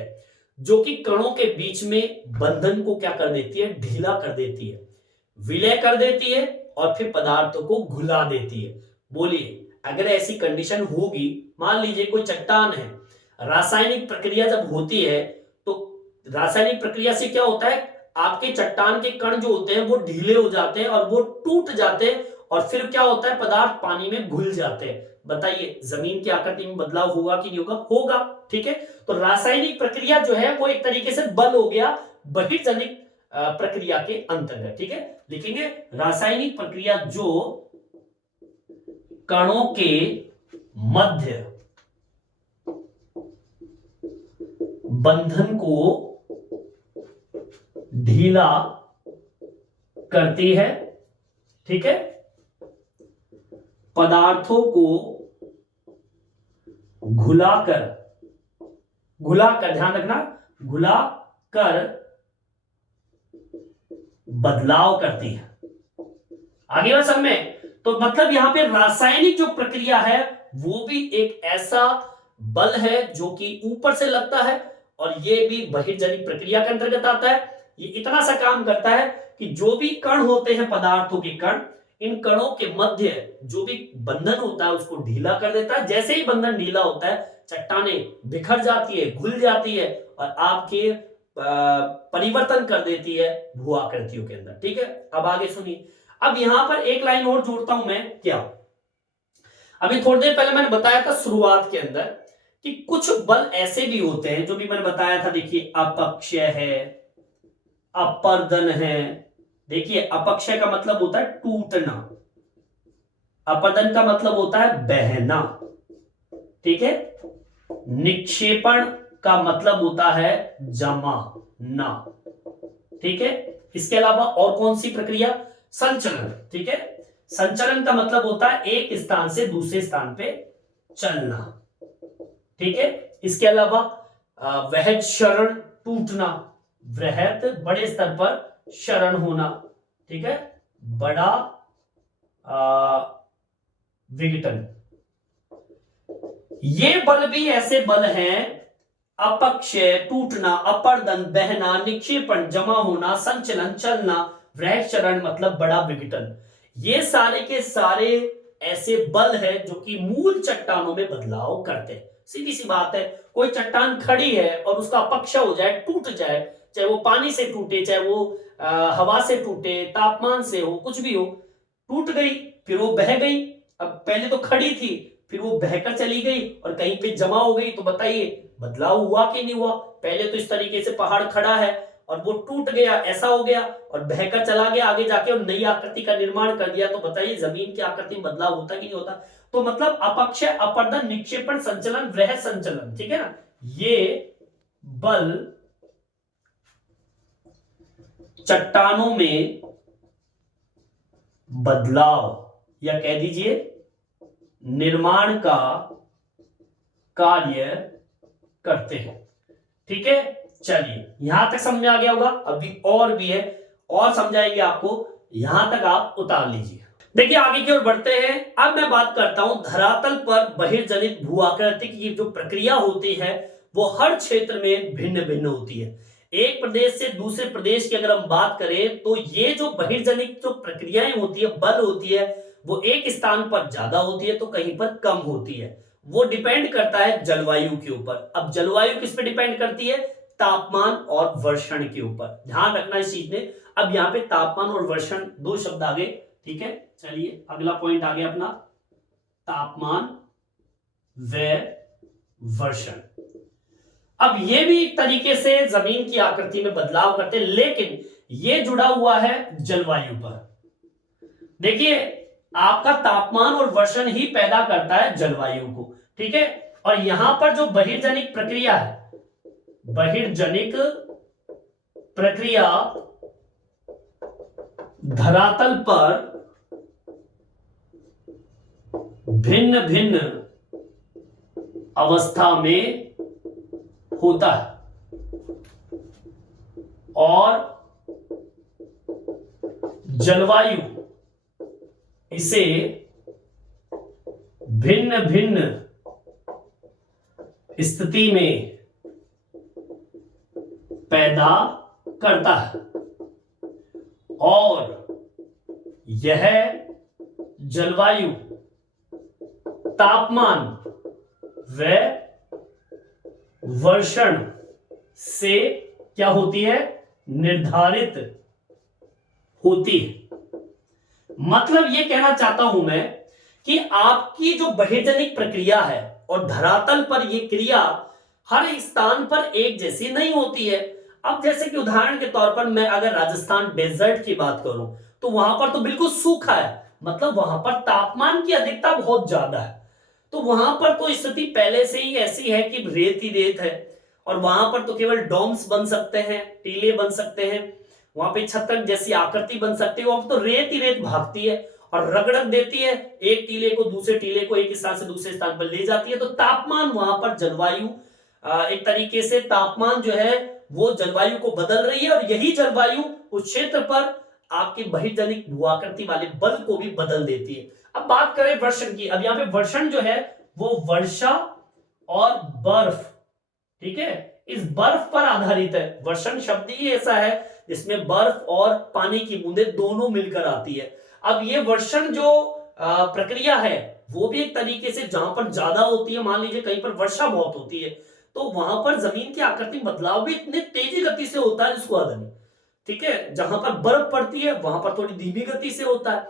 जो कि कणों के बीच में बंधन को क्या कर देती है, ढीला कर देती है, विलय कर देती है, और फिर पदार्थों को घुला देती है। बोलिए अगर ऐसी कंडीशन होगी, मान लीजिए कोई चट्टान है, रासायनिक प्रक्रिया जब होती है तो रासायनिक प्रक्रिया से क्या होता है, आपके चट्टान के कण जो होते हैं वो ढीले हो जाते हैं और वो टूट जाते हैं, और फिर क्या होता है, पदार्थ पानी में घुल जाते हैं। बताइए जमीन की आकृति में बदलाव होगा कि नहीं होगा, होगा। ठीक है, तो रासायनिक प्रक्रिया जो है वो एक तरीके से बल हो गया बहिर्जनिक प्रक्रिया के अंतर्गत। ठीक है, लिखेंगे रासायनिक प्रक्रिया जो कणों के मध्य बंधन को ढीला करती है ठीक है, पदार्थों को घुलाकर, ध्यान रखना, घुलाकर बदलाव करती है। आगे बात समझ में? तो मतलब यहां पे रासायनिक जो प्रक्रिया है वो भी एक ऐसा बल है जो कि ऊपर से लगता है, और ये भी बहिर्जनिक प्रक्रिया के अंतर्गत आता है। ये इतना सा काम करता है कि जो भी कण होते हैं, पदार्थों के कण, इन कणों के मध्य जो भी बंधन होता है उसको ढीला कर देता है। जैसे ही बंधन ढीला होता है, चट्टानें बिखर जाती है, घुल जाती है, और आपके परिवर्तन कर देती है भू आकृतियों के अंदर। ठीक है, अब आगे सुनिए। अब यहां पर एक लाइन और जोड़ता हूं मैं। क्या, अभी थोड़ी देर पहले मैंने बताया था शुरुआत के अंदर कि कुछ बल ऐसे भी होते हैं, जो भी मैंने बताया था। देखिए, अपक्षय है, अपर्दन है। देखिए, अपक्षय का मतलब होता है टूटना, अपर्दन का मतलब होता है बहना। ठीक है, निक्षेपण का मतलब होता है जमाना। ठीक है, इसके अलावा और कौन सी प्रक्रिया? संचलन। ठीक है, संचलन का मतलब होता है एक स्थान से दूसरे स्थान पे चलना। ठीक है, इसके अलावा वहज क्षरण, टूटना, वृहत बड़े स्तर पर क्षरण होना। ठीक है, बड़ा विघटन। ये बल भी ऐसे बल हैं, अपक्षय, टूटना, अपर्दन, बहना, निक्षेपण, जमा होना, संचलन, चलना, वृहत क्षरण मतलब बड़ा विघटन। ये सारे के सारे ऐसे बल हैं जो कि मूल चट्टानों में बदलाव करते हैं। सीधी सी बात है, कोई चट्टान खड़ी है और उसका अपक्षय हो जाए, टूट जाए, चाहे वो पानी से टूटे, चाहे वो हवा से टूटे, तापमान से हो, कुछ भी हो, टूट गई, फिर वो बह गई। अब पहले तो खड़ी थी, फिर वो बहकर चली गई और कहीं पे जमा हो गई, तो बताइए बदलाव हुआ कि नहीं हुआ? पहले तो इस तरीके से पहाड़ खड़ा है और वो टूट गया, ऐसा हो गया, और बहकर चला गया आगे जाके और नई आकृति का निर्माण कर दिया, तो बताइए जमीन की आकृति में बदलाव होता कि नहीं होता? तो मतलब अपक्षय, अपर्दन, निक्षेपण, संचलन, वृहत संचलन, ठीक है ना, ये बल चट्टानों में बदलाव या कह दीजिए निर्माण का कार्य करते हैं। ठीक है, चलिए यहां तक समझ में आ गया होगा। अभी और भी है, और समझाएंगे आपको, यहां तक आप उतार लीजिए। देखिए, आगे की ओर बढ़ते हैं। अब मैं बात करता हूं धरातल पर बहिर्जनित भू आकृति की जो प्रक्रिया होती है वो हर क्षेत्र में भिन्न भिन्न होती है। एक प्रदेश से दूसरे प्रदेश की अगर हम बात करें तो ये जो बहिर्जनित जो प्रक्रियाएं होती है, बल होती है, वो एक स्थान पर ज्यादा होती है तो कहीं पर कम होती है। वो डिपेंड करता है जलवायु के ऊपर। अब जलवायु किस पे डिपेंड करती है? तापमान और वर्षण के ऊपर। ध्यान रखना इस चीज में। अब यहाँ पे तापमान और वर्षण दो शब्द आ गए। ठीक है, चलिए अगला पॉइंट आ गया अपना, तापमान व वर्षण। अब ये भी एक तरीके से जमीन की आकृति में बदलाव करते हैं, लेकिन ये जुड़ा हुआ है जलवायु पर। देखिए, आपका तापमान और वर्षण ही पैदा करता है जलवायु को। ठीक है, और यहां पर जो बहिर्जनिक प्रक्रिया है, बहिर्जनिक प्रक्रिया धरातल पर भिन्न भिन्न अवस्था में होता है और जलवायु इसे भिन्न भिन्न स्थिति में पैदा करता है, और यह जलवायु तापमान व वर्षण से क्या होती है? निर्धारित होती है। मतलब ये कहना चाहता हूं मैं कि आपकी जो बहिर्जनिक प्रक्रिया है और धरातल पर यह क्रिया हर स्थान पर एक जैसी नहीं होती है। अब जैसे कि उदाहरण के तौर पर मैं अगर राजस्थान डेजर्ट की बात करूं तो वहां पर तो बिल्कुल सूखा है, मतलब वहां पर तापमान की अधिकता बहुत ज्यादा है, तो वहां पर तो स्थिति पहले से ही ऐसी है कि रेत ही रेत है, और वहां पर तो केवल डोम्स बन सकते हैं, टीले बन सकते हैं, वहां पे छतक जैसी आकृति बन सकती है, वहां तो रेत ही रेत भागती है और रगड़क देती है, एक टीले को दूसरे टीले को एक स्थान से दूसरे स्थान पर ले जाती है। तो तापमान वहां पर जलवायु एक तरीके से तापमान जो है वो जलवायु को बदल रही है, और यही जलवायु उस क्षेत्र पर आपके बहिर्जनिक भूआकृति वाले बल को भी बदल देती है। अब बात करें वर्षण की। अब यहाँ पे वर्षण जो है वो वर्षा और बर्फ, ठीक है, इस बर्फ पर आधारित है। वर्षण शब्द ही ऐसा है जिसमें बर्फ और पानी की बूंदें दोनों मिलकर आती है। अब ये वर्षण जो प्रक्रिया है वो भी एक तरीके से जहां पर ज्यादा होती है, मान लीजिए कहीं पर वर्षा बहुत होती है, तो वहां पर जमीन की आकृति बदलाव भी इतने तेजी गति से होता है जिसको आधा नहीं, ठीक है। जहां पर बर्फ पड़ती है वहां पर थोड़ी धीमी गति से होता है,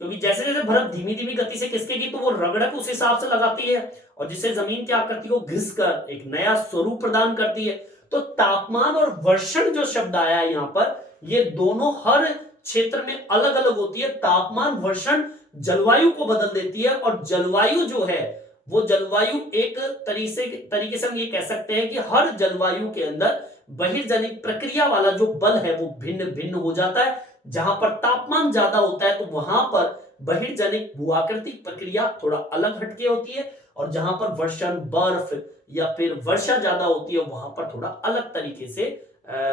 क्योंकि जैसे जैसे बर्फ धीमी धीमी गति से खिसकेगी तो वो रगड़क उस हिसाब से लगाती है, और जिससे जमीन की आकृति को घिस कर एक नया स्वरूप प्रदान करती है। तो तापमान और वर्षण जो शब्द आया है यहाँ पर, ये दोनों हर क्षेत्र में अलग अलग होती है। तापमान वर्षण जलवायु को बदल देती है, और जलवायु जो है वो जलवायु एक तरीके से हम ये कह सकते हैं कि हर जलवायु के अंदर बहिर्जनिक प्रक्रिया वाला जो बल है वो भिन्न भिन्न हो जाता है। जहां पर तापमान ज्यादा होता है तो वहां पर बहिर्जनिक भूआकृतिक प्रक्रिया थोड़ा अलग हटके होती है, और जहां पर वर्षण बर्फ या फिर वर्षा ज्यादा होती है वहां पर थोड़ा अलग तरीके से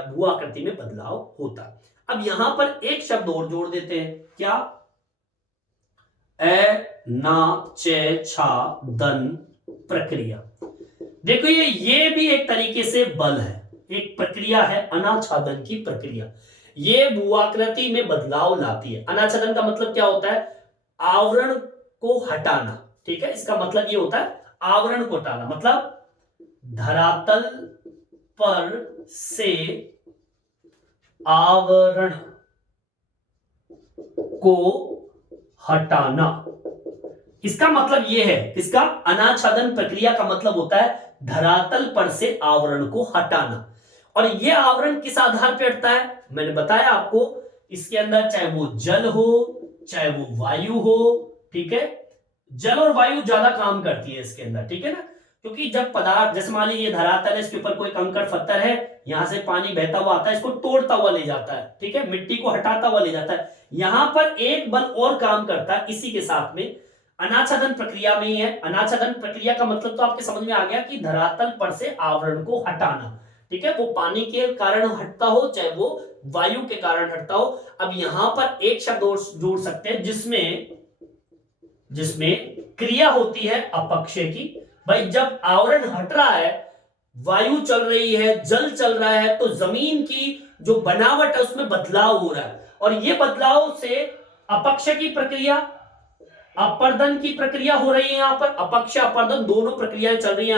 भूआकृति में बदलाव होता है। अब यहां पर एक शब्द और जोड़ देते हैं, क्या? अनाच्छादन प्रक्रिया। देखो ये भी एक तरीके से बल है, एक प्रक्रिया है अनाच्छादन की प्रक्रिया। ये भूआकृति में बदलाव लाती है। अनाच्छादन का मतलब क्या होता है? आवरण को हटाना, ठीक है। इसका मतलब ये होता है आवरण को हटाना, मतलब धरातल पर से आवरण को हटाना। इसका मतलब यह है, इसका अनाच्छादन प्रक्रिया का मतलब होता है धरातल पर से आवरण को हटाना। और यह आवरण किस आधार पर हटता है? मैंने बताया आपको, इसके अंदर चाहे वो जल हो चाहे वो वायु हो, ठीक है। जल और वायु ज्यादा काम करती है इसके अंदर, ठीक है ना, क्योंकि जब पदार्थ, जैसे मान लीजिए धरातल है, इसके ऊपर कोई कंकड़ पत्थर है, यहां से पानी बहता हुआ आता है, इसको तोड़ता हुआ ले जाता है, ठीक है, मिट्टी को हटाता हुआ ले जाता है। यहां पर एक बल और काम करता है इसी के साथ में, अनाच्छादन प्रक्रिया में ही है। अनाच्छादन प्रक्रिया का मतलब तो आपके समझ में आ गया कि धरातल पर से आवरण को हटाना, ठीक है। वो पानी के कारण हटता हो चाहे वो वायु के कारण हटता हो। अब यहां पर एक शब्द और जोड़ सकते हैं जिसमें क्रिया होती है अपक्षय की। भाई जब आवरण हट रहा है, वायु चल रही है, जल चल रहा है, तो जमीन की जो बनावट है उसमें बदलाव हो रहा है, और ये बदलाव से अपक्षय की प्रक्रिया, अपर्दन की प्रक्रिया हो रही है। यहां पर अपक्षय अपर्दन दोनों प्रक्रियाएं चल रही है।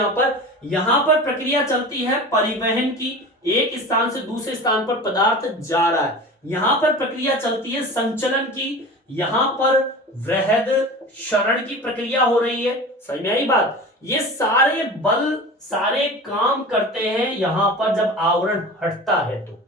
यहां पर प्रक्रिया चलती है परिवहन की, एक स्थान से दूसरे स्थान पर पदार्थ जा रहा है। यहां पर प्रक्रिया चलती है संचलन की, यहां पर वृहद क्षरण की प्रक्रिया हो रही है। समझ में आई बात? ये सारे बल सारे काम करते हैं यहां पर जब आवरण हटता है। तो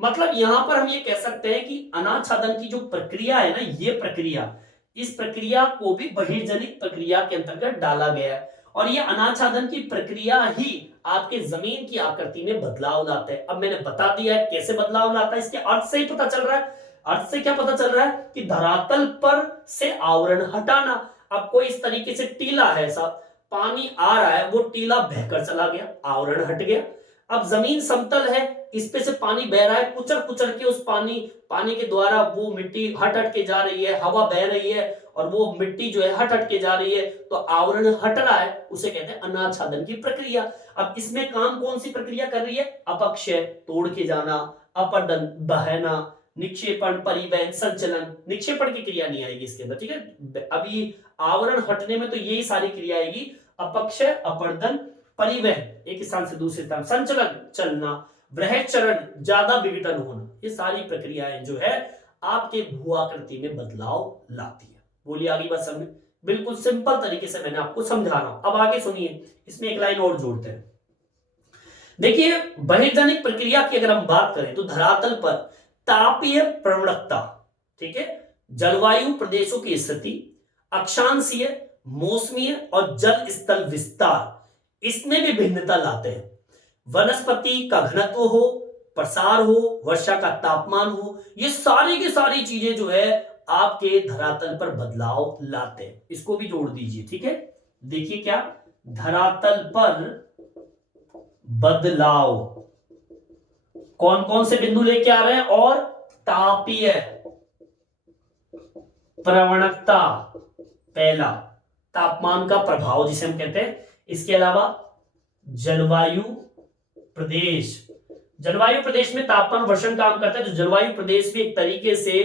मतलब यहां पर हम ये कह सकते हैं कि अनाच्छादन की जो प्रक्रिया है ना, ये प्रक्रिया, इस प्रक्रिया को भी बहिर्जनिक प्रक्रिया के अंतर्गत डाला गया है, और ये अनाच्छादन की प्रक्रिया ही आपके जमीन की आकृति में बदलाव लाता है। अब मैंने बता दिया है कैसे बदलाव लाता है, इसके अर्थ से ही पता चल रहा है। अर्थ से क्या पता चल रहा है कि धरातल पर से आवरण हटाना। अब कोई इस तरीके से टीला है, ऐसा पानी आ रहा है, वो टीला बहकर चला गया, आवरण हट गया। अब जमीन समतल है, इस पे से पानी बह रहा है, कुचर कुचर के उस पानी के द्वारा वो मिट्टी हट हट के जा रही है, हवा बह रही है, और वो मिट्टी जो है हट हट के जा रही है, तो आवरण हट रहा है, उसे कहते हैं अनाच्छादन की प्रक्रिया। अब इसमें काम कौन सी प्रक्रिया कर रही है? अपक्षय तोड़ के जाना, अपर्दन बहना, निक्षेपण परिवहन संचलन। निक्षेपण की क्रिया नहीं आएगी इसके अंदर, ठीक है। अभी आवरण हटने में तो यही सारी क्रिया आएगी, अपक्षय अपर्दन परिवहन, एक स्थान से दूसरे स्थान, संचलन चलना, वृहद चरण ज्यादा विघटन होना, ये सारी प्रक्रियाएं जो है आपके भूआकृति में बदलाव लाती है। बोलिए आगे बात समझ? बिल्कुल सिंपल तरीके से मैंने आपको समझा रहा हूं। अब आगे सुनिए, इसमें एक लाइन और जोड़ते हैं। देखिए बहिर्जनिक प्रक्रिया की अगर हम बात करें तो धरातल पर तापीय प्रवणता, ठीक है, जलवायु प्रदेशों की स्थिति, अक्षांशीय, मौसमीय और जल स्थल विस्तार, इसमें भी भिन्नता लाते हैं। वनस्पति का घनत्व हो, प्रसार हो, वर्षा का तापमान हो, ये सारी की सारी चीजें जो है आपके धरातल पर बदलाव लाते हैं। इसको भी जोड़ दीजिए, ठीक है। देखिए क्या, धरातल पर बदलाव कौन कौन से बिंदु लेके आ रहे हैं, और तापीय प्रवणता, पहला तापमान का प्रभाव जिसे हम कहते हैं। इसके अलावा जलवायु प्रदेश, जलवायु प्रदेश में तापमान वर्षण काम करता है, जो जलवायु प्रदेश भी एक तरीके से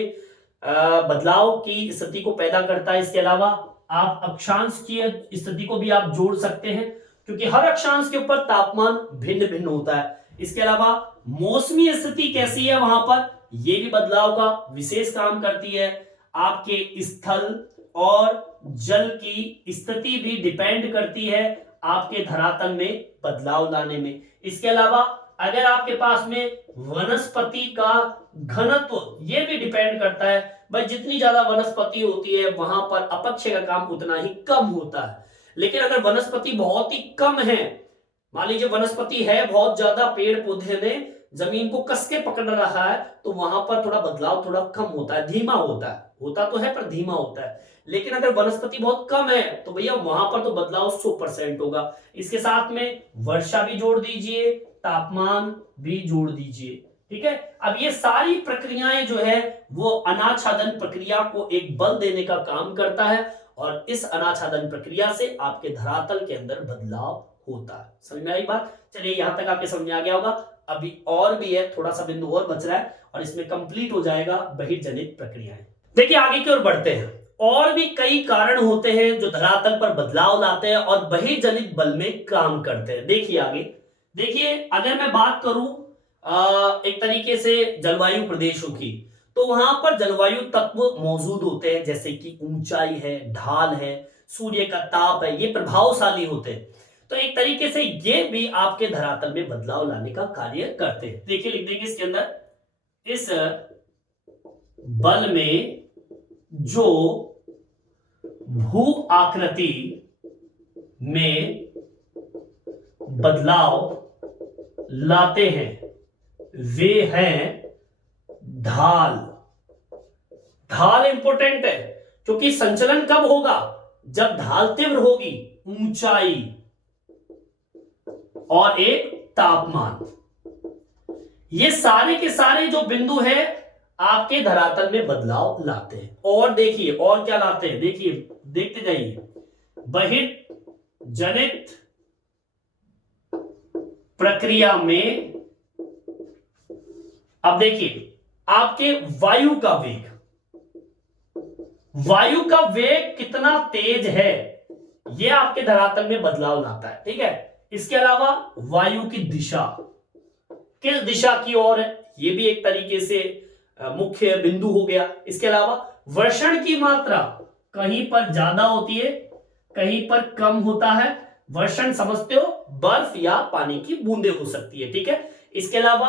बदलाव की स्थिति को पैदा करता है। इसके अलावा आप अक्षांश की स्थिति को भी आप जोड़ सकते हैं, क्योंकि हर अक्षांश के ऊपर तापमान भिन्न भिन्न होता है। इसके अलावा मौसमी स्थिति कैसी है वहां पर, यह भी बदलाव का विशेष काम करती है। आपके स्थल और जल की स्थिति भी डिपेंड करती है आपके धरातल में बदलाव लाने में। इसके अलावा अगर आपके पास में वनस्पति का घनत्व, ये भी डिपेंड करता है भाई, जितनी ज्यादा वनस्पति होती है वहां पर अपक्षय का काम उतना ही कम होता है। लेकिन अगर वनस्पति बहुत ही कम है, मान लीजिए वनस्पति है बहुत ज्यादा, पेड़ पौधे ने जमीन को कस के पकड़ रहा है, तो वहां पर थोड़ा बदलाव थोड़ा कम होता है, धीमा होता है, होता तो है पर धीमा होता है। लेकिन अगर वनस्पति बहुत कम है तो भैया वहां पर तो बदलाव 100% होगा। इसके साथ में वर्षा भी जोड़ दीजिए, तापमान भी जोड़ दीजिए, ठीक है। अब ये सारी प्रक्रियाएं जो है वो अनाच्छादन प्रक्रिया को एक बल देने का काम करता है, और इस अनाच्छादन प्रक्रिया से आपके धरातल के अंदर बदलाव होता है। समझ में आई बात? चलिए यहां तक आपके समझ में आ गया होगा। अभी और भी है, थोड़ा सा बिंदु और बच रहा है और इसमें कंप्लीट हो जाएगा बहिर्जनित प्रक्रियाएं। देखिए आगे की ओर बढ़ते हैं। और भी कई कारण होते हैं जो धरातल पर बदलाव लाते हैं और बहिर्जनित बल में काम करते हैं। देखिए आगे, देखिए अगर मैं बात करूं एक तरीके से जलवायु प्रदेशों की, तो वहां पर जलवायु तत्व मौजूद होते हैं, जैसे कि ऊंचाई है, ढाल है, सूर्य का ताप है, ये प्रभावशाली होते हैं। तो एक तरीके से ये भी आपके धरातल में बदलाव लाने का कार्य करते हैं। देखिए लिख देंगे इसके अंदर, इस बल में जो भू आकृति में बदलाव लाते हैं वे हैं ढाल। ढाल इंपॉर्टेंट है, क्योंकि संचलन कब होगा, जब ढाल तीव्र होगी, ऊंचाई और एक तापमान। ये सारे के सारे जो बिंदु है आपके धरातल में बदलाव लाते हैं। और देखिए और क्या लाते हैं, देखिए देखते जाइए, बहिर्जनित प्रक्रिया में अब देखिए आपके वायु का वेग, वायु का वेग कितना तेज है यह आपके धरातल में बदलाव लाता है, ठीक है। इसके अलावा वायु की दिशा, किस दिशा की ओर है, यह भी एक तरीके से मुख्य बिंदु हो गया। इसके अलावा वर्षण की मात्रा, कहीं पर ज्यादा होती है कहीं पर कम होता है। वर्षण समझते हो, बर्फ या पानी की बूंदें हो सकती है, ठीक है। इसके अलावा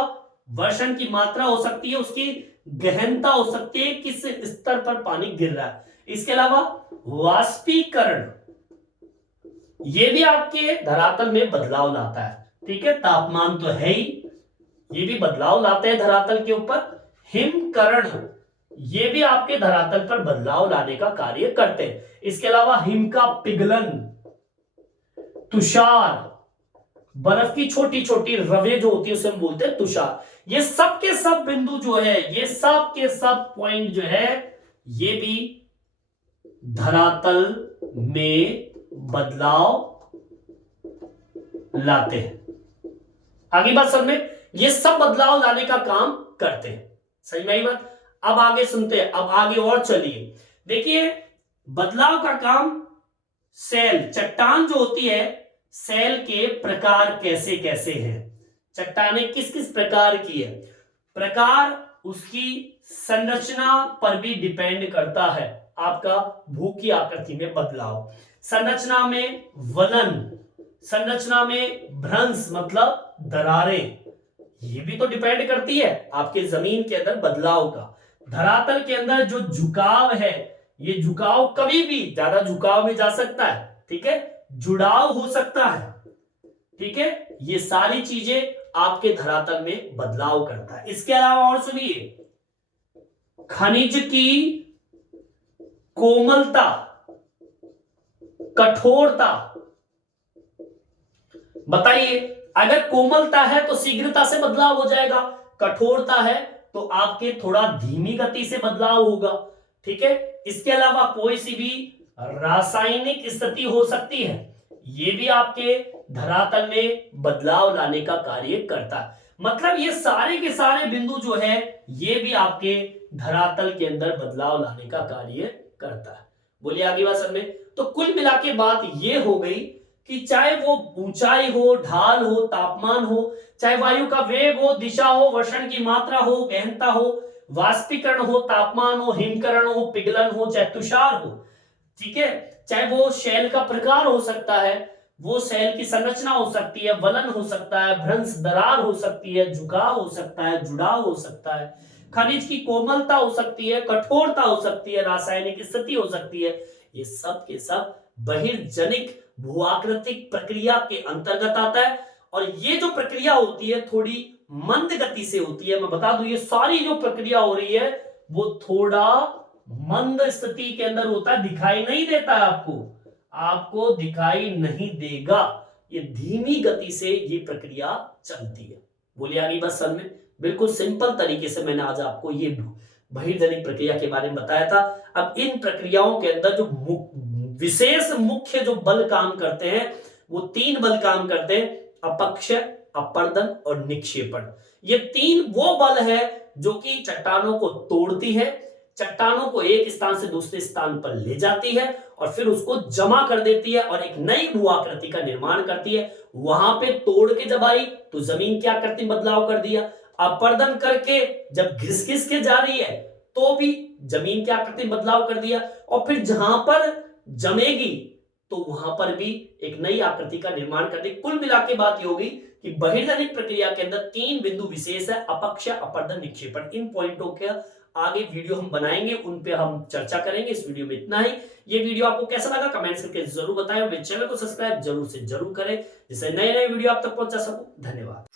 वर्षण की मात्रा हो सकती है, उसकी गहनता हो सकती है, किस स्तर पर पानी गिर रहा है। इसके अलावा वाष्पीकरण, यह भी आपके धरातल में बदलाव लाता है, ठीक है। तापमान तो है ही, ये भी बदलाव लाते हैं धरातल के ऊपर। हिमकरण, ये भी आपके धरातल पर बदलाव लाने का कार्य करते हैं। इसके अलावा हिम का पिघलन, तुषार, बर्फ की छोटी छोटी रवें जो होती है उसे हम बोलते हैं तुषार। ये सब के सब बिंदु जो है, ये सब के सब पॉइंट जो है, ये भी धरातल में बदलाव लाते हैं। आगे बात समझ में, ये सब बदलाव लाने का काम करते हैं। सही में आई बात? अब आगे सुनते हैं, अब आगे और चलिए। देखिए बदलाव का काम सेल, चट्टान जो होती है, सेल के प्रकार कैसे कैसे हैं, चट्टानें किस किस प्रकार की है, प्रकार उसकी संरचना पर भी डिपेंड करता है आपका भू की आकृति में बदलाव। संरचना में वलन, संरचना में भ्रंश मतलब दरारें, ये भी तो डिपेंड करती है आपके जमीन के अंदर बदलाव का। धरातल के अंदर जो झुकाव है, ये झुकाव कभी भी ज्यादा झुकाव में जा सकता है, ठीक है, जुड़ाव हो सकता है, ठीक है, ये सारी चीजें आपके धरातल में बदलाव करता है। इसके अलावा और सुनिए, खनिज की कोमलता, कठोरता, बताइए, अगर कोमलता है तो शीघ्रता से बदलाव हो जाएगा, कठोरता है तो आपके थोड़ा धीमी गति से बदलाव होगा। ठीक है, इसके अलावा कोई सी भी रासायनिक स्थिति हो सकती है, ये भी आपके धरातल में बदलाव लाने का कार्य करता है। मतलब ये सारे के सारे बिंदु जो है ये भी आपके धरातल के अंदर बदलाव लाने का कार्य करता है। बोलिए आगे बात समझ में। तो कुल मिला के बात ये हो गई कि चाहे वो ऊंचाई हो, ढाल हो, तापमान हो, चाहे वायु का वेग हो, दिशा हो, वर्षण की मात्रा हो, गहनता हो, वाष्पीकरण हो, तापमान हो, हिमकरण हो, पिघलन हो, चाहे तुषार हो, ठीक है, चाहे वो शैल का प्रकार हो सकता है, वो शैल की संरचना हो सकती है, वलन हो सकता है, भ्रंश दरार हो सकती है, झुकाव हो सकता है, जुड़ाव हो सकता है, खनिज की कोमलता हो सकती है, कठोरता हो सकती है, रासायनिक स्थिति हो सकती है, ये सब के सब बहिर्जनिक भूआकृतिक प्रक्रिया के अंतर्गत आता है। और ये जो प्रक्रिया होती है थोड़ी मंद गति से होती है। मैं बता दूं, ये सारी जो प्रक्रिया हो रही है वो थोड़ा मंद स्थिति के अंदर होता है, दिखाई नहीं देता है आपको दिखाई नहीं देगा, ये धीमी गति से ये प्रक्रिया चलती है। बोलिए आगे बस सर में, बिल्कुल सिंपल तरीके से मैंने आज आपको ये बहिर्जनिक प्रक्रिया के बारे में बताया था। अब इन प्रक्रियाओं के अंदर जो विशेष मुख्य जो बल काम करते हैं वो 3 बल काम करते हैं, अपक्षय, अपर्दन और निक्षेपण। ये 3 वो बल है जो कि चट्टानों को तोड़ती है, चट्टानों को एक स्थान से दूसरे स्थान पर ले जाती है और फिर उसको जमा कर देती है और एक नई भूआकृति का निर्माण करती है। वहां पे तोड़ के जब आई तो जमीन क्या करती, बदलाव कर दिया। अपर्दन करके जब घिस घिस के जा रही है तो भी जमीन क्या करती, बदलाव कर दिया। और फिर जहां पर जमेगी तो वहां पर भी एक नई आकृति का निर्माण कर दी। कुल मिला के बात ये होगी कि बहिर्जनिक प्रक्रिया के अंदर 3 बिंदु विशेष है, अपक्षय, अपर्दन, निक्षेपण। इन पॉइंटों के आगे वीडियो हम बनाएंगे, उन पे हम चर्चा करेंगे। इस वीडियो में इतना ही। ये वीडियो आपको कैसा लगा कमेंट्स करके जरूर बताएं और मेरे चैनल को सब्सक्राइब जरूर से जरूर करें जिससे नए नए वीडियो आप तक पहुंचा सकूं। धन्यवाद।